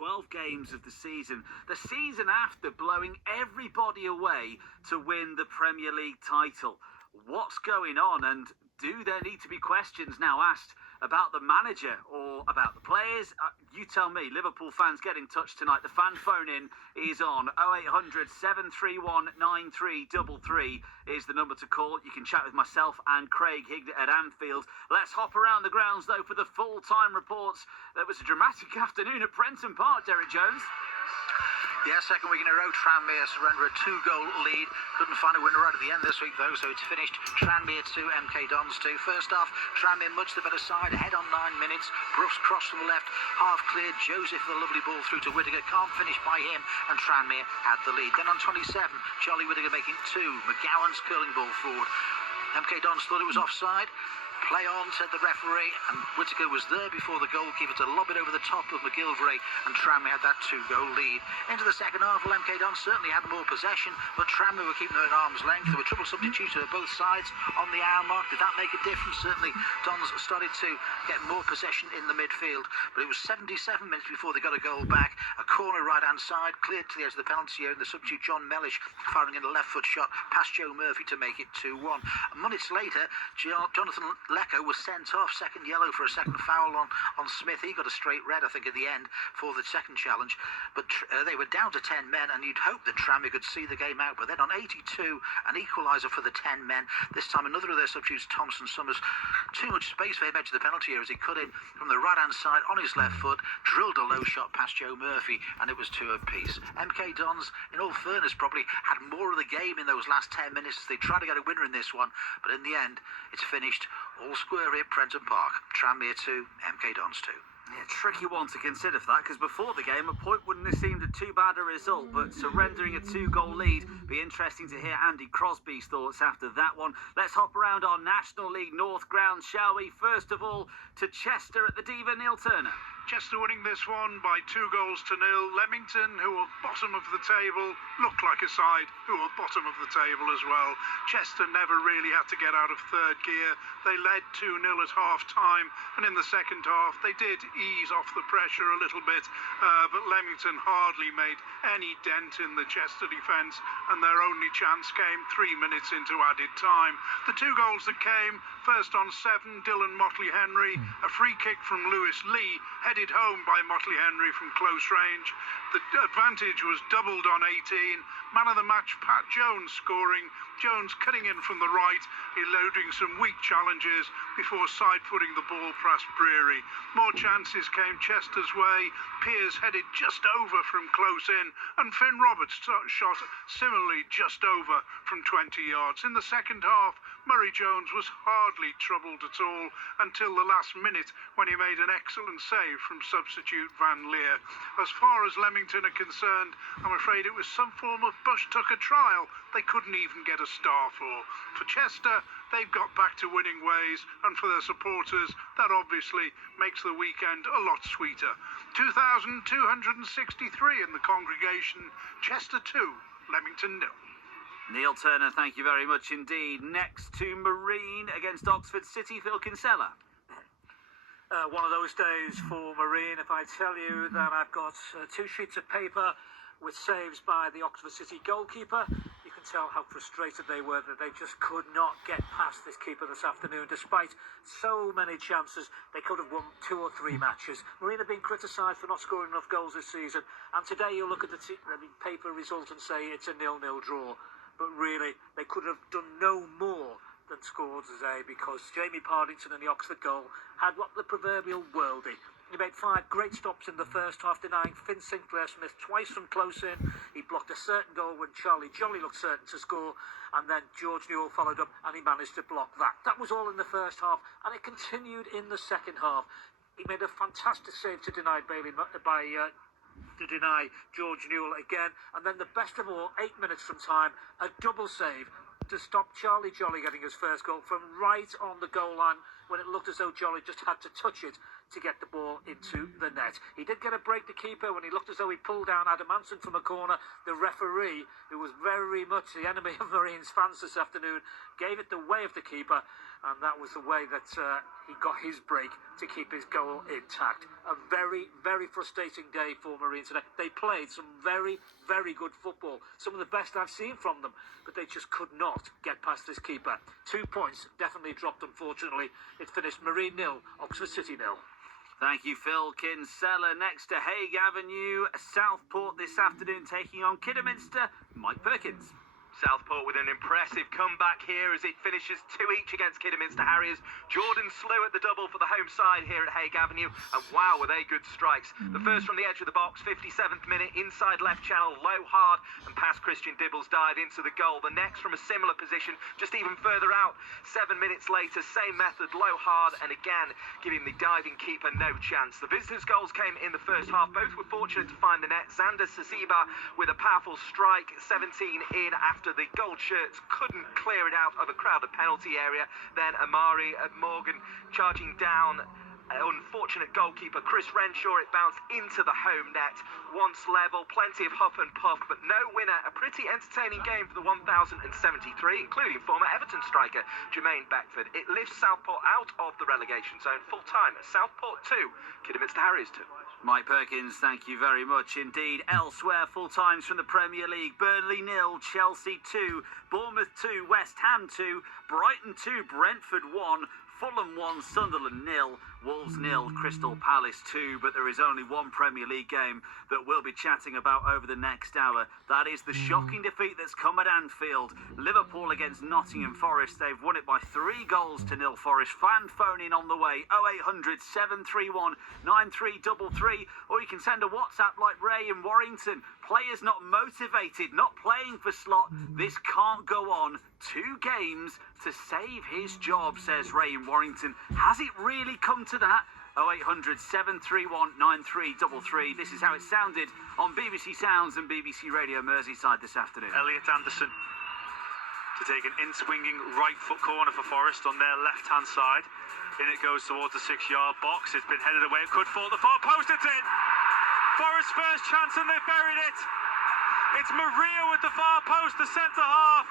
12 games of the season after blowing everybody away to win the Premier League title. What's going on, and do there need to be questions now asked about the manager or about the players? You tell me. Liverpool fans, get in touch tonight. The fan phone in is on 0800 731 9333 is the number to call. You can chat with myself and Craig Hignett at Anfield. Let's hop around the grounds though for the full-time reports. There was a dramatic afternoon at Prenton Park, Derek Jones. Yeah, second week in a row, Tranmere surrender a 2-goal lead. Couldn't find a winner right at the end this week, though, so it's finished Tranmere 2, MK Dons 2. First half, Tranmere much the better side, ahead on 9 minutes. Bruff's cross from the left, half cleared. Joseph, the lovely ball through to Whittaker, can't finish by him, and Tranmere had the lead. Then on 27, Charlie Whittaker making 2. McGowan's curling ball forward. MK Dons thought it was offside. Play on, said the referee, and Whittaker was there before the goalkeeper to lob it over the top of McGilvray, and Tranmere had that 2-goal lead. Into the second half, well, MK Dons certainly had more possession, but Tranmere were keeping them at arm's length. There were trouble substitutes at both sides on the hour mark. Did that make a difference? Certainly, Dons started to get more possession in the midfield, but it was 77 minutes before they got a goal back. A corner right-hand side, cleared to the edge of the penalty area, and the substitute John Mellish firing in a left-foot shot past Joe Murphy to make it 2-1. Minutes later, Jonathan Lecco was sent off, second yellow for a second foul on Smith. He got a straight red, I think, at the end for the second challenge. But they were down to 10 men, and you'd hope that Tranmere could see the game out. But then on 82, an equaliser for the 10 men. This time another of their substitutes, Thompson Summers, too much space for him edge of the penalty area as he cut in from the right-hand side on his left foot, drilled a low shot past Joe Murphy, and it was 2 apiece. MK Dons, in all fairness, probably had more of the game in those last 10 minutes as they tried to get a winner in this one. But in the end, it's finished all square here at Prenton Park. Tranmere 2, MK Dons 2. Yeah, tricky one to consider for that, because before the game, a point wouldn't have seemed too bad a result, but surrendering a 2-goal lead, be interesting to hear Andy Crosby's thoughts after that one. Let's hop around our National League North ground, shall we? First of all, to Chester at the Diva, Neil Turner. Chester winning this one by 2-0. Leamington, who were bottom of the table, looked like a side who were bottom of the table as well. Chester never really had to get out of third gear. They led 2-0 at half-time, and in the second half they did ease off the pressure a little bit, but Leamington hardly made any dent in the Chester defence, and their only chance came 3 minutes into added time. The 2 goals that came, first on 7, Dylan Motley-Henry, a free kick from Lewis Lee, headed home by Motley-Henry from close range. The advantage was doubled on 18. Man of the match, Pat Jones scoring. Jones cutting in from the right, eluding some weak challenges before side-footing the ball past Breary. More chances came Chester's way. Pearce headed just over from close in, and Finn Roberts shot similarly just over from 20 yards. In the second half, Murray Jones was hardly troubled at all until the last minute when he made an excellent save from substitute Van Leer. As far as Leamington are concerned, I'm afraid it was some form of Bush-Tucker trial they couldn't even get a star for. For Chester, they've got back to winning ways, and for their supporters, that obviously makes the weekend a lot sweeter. 2,263 in the congregation. Chester 2, Leamington 0. Neil Turner, thank you very much indeed. Next to Marine against Oxford City, Phil Kinsella. One of those days for Marine. If I tell you that I've got 2 sheets of paper with saves by the Oxford City goalkeeper, you can tell how frustrated they were that they just could not get past this keeper this afternoon. Despite so many chances, they could have won 2 or 3 matches. Marine have been criticised for not scoring enough goals this season, and today you look at the paper result and say it's a 0-0 draw. But really, they could have done no more than score today, because Jamie Partington in the Oxford goal had what the proverbial worldie. He made 5 great stops in the first half, denying Finn Sinclair-Smith twice from close in. He blocked a certain goal when Charlie Jolly looked certain to score, and then George Newell followed up and he managed to block that. That was all in the first half, and it continued in the second half. He made a fantastic save to deny George Newell again, and then the best of all, 8 minutes from time, a double save to stop Charlie Jolly getting his first goal from right on the goal line. when it looked as though Jolly just had to touch it to get the ball into the net. He did get a break, the keeper, when he looked as though he pulled down Adamanson from a corner. The referee, who was very much the enemy of Marines fans this afternoon, gave it the way of the keeper, and that was the way that he got his break to keep his goal intact. A very, very frustrating day for Marines today. They played some very, very good football, some of the best I've seen from them, but they just could not get past this keeper. 2 points definitely dropped, unfortunately. It finished Marine 0, Oxford City 0. Thank you, Phil Kinsella. Next to Hague Avenue, Southport this afternoon taking on Kidderminster. Mike Perkins. Southport with an impressive comeback here as it finishes 2 each against Kidderminster Harriers. Jordan Slew at the double for the home side here at Hague Avenue, and wow, were they good strikes. The first from the edge of the box, 57th minute, inside left channel, low, hard, and past Christian Dibbles dive into the goal. The next from a similar position, just even further out. 7 minutes later, same method, low, hard, and again, giving the diving keeper no chance. The visitors' goals came in the first half. Both were fortunate to find the net. Xander Sasiba with a powerful strike, 17 in after the gold shirts couldn't clear it out of a crowded penalty area. Then Amari Morgan charging down. Unfortunate goalkeeper Chris Renshaw, it bounced into the home net. Once level, plenty of huff and puff, but no winner. A pretty entertaining game for the 1073, including former Everton striker Jermaine Beckford. It lifts Southport out of the relegation zone full time at Southport 2, Kidderminster Harriers 2. Mike Perkins, thank you very much indeed. Elsewhere, full times from the Premier League. Burnley 0, Chelsea 2, Bournemouth 2, West Ham 2, Brighton 2, Brentford 1, Fulham 1, Sunderland 0, Wolves 0, Crystal Palace 2. But there is only one Premier League game that we'll be chatting about over the next hour. That is the shocking defeat that's come at Anfield. Liverpool against Nottingham Forest. They've won it by 3 goals to 0. Forest. Fan phone in on the way. 0800 731 9333. Or you can send a WhatsApp like Ray in Warrington. Players not motivated, not playing for slot. This can't go on. 2 games to save his job, says Ray in Warrington. Has it really come to that? 0800 731 9333. This is how it sounded on BBC Sounds and BBC Radio Merseyside this afternoon. Elliot Anderson to take an in-swinging right foot corner for Forest on their left-hand side. In it goes towards the 6-yard box. It's been headed away. It could fall the far post. It's in. Forest's first chance and they've buried it. It's Maria with the far post, the centre half.